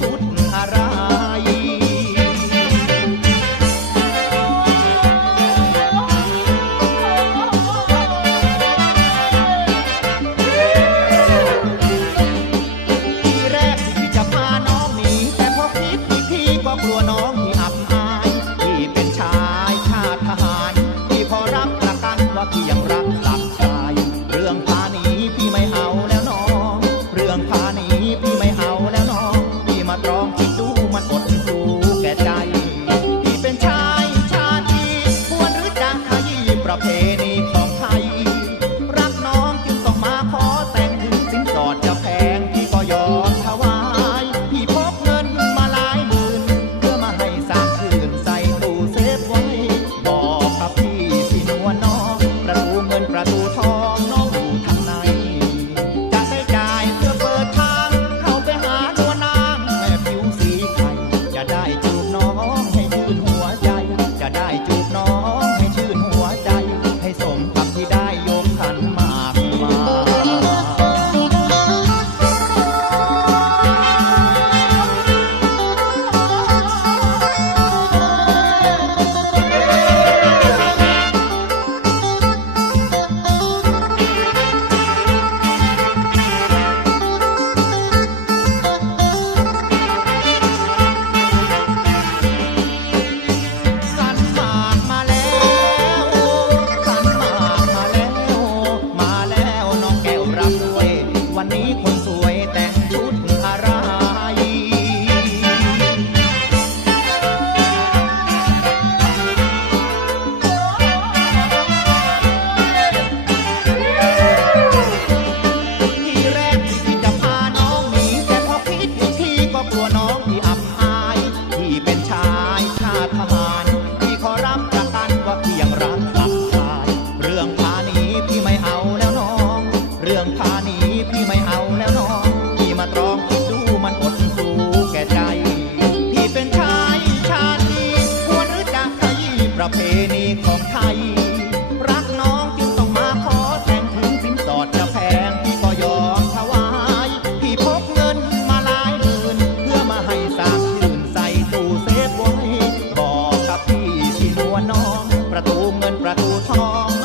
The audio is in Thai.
ชุด นี้คน ของไทย รักน้องจึงต้องมาขอแต่งถึงสินสอดจะแพงพี่ก็ยอมถวายพี่พกเงินมาหลายหมื่นเพื่อมาให้สามชื่นใส่ตู้เซฟไว้บอกกับพี่ที่หัวน้อง ประตูเงินประตูทอง